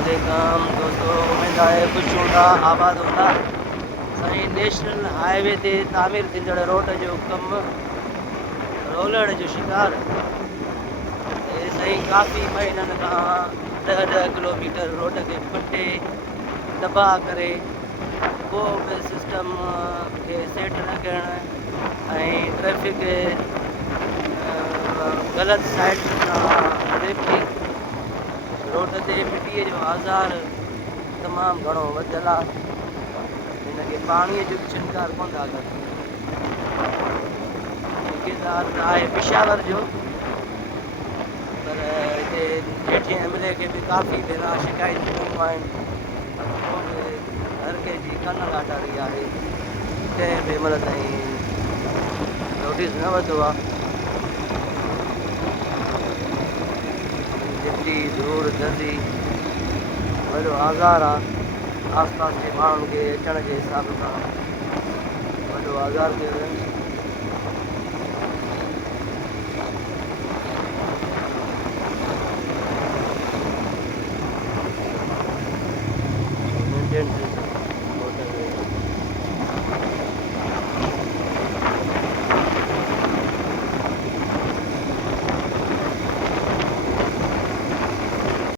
अस्सलाम दोस्तों, उम्मीद आहे ख़ुशि हूंदा, आबाद हूंदा। साईं नेशनल हाईवे ते तामीर थींदड़ रोड जो कमु रोलण जो शिकार साईं काफ़ी महीननि खां 10-10 किलोमीटर रोड खे फटे तबाह करे को बि सिस्टम खे सेट न करणु ऐं ट्रैफिक ग़लति साइड सां हले पई। रोड ते मिटीअ जो आज़ार तमामु घणो वधियल आहे। हिनखे पाणीअ जो बि छिनकार कोन था कनि। ठेकेदार आहे पिशावर जो, पर हिते हेठि MLA खे बि काफ़ी भेरा शिकायतूं कयूं आहिनि। उहो बि हर कंहिंजी कन लाटारी आहे, कंहिं बि महिल ताईं नोटिस न वरितो आहे। मिटी धूड़ धरती वॾो आज़ार आहे। आस पास जे माण्हुनि खे अचण जे हिसाब सां वॾो आज़ार थियो आहे।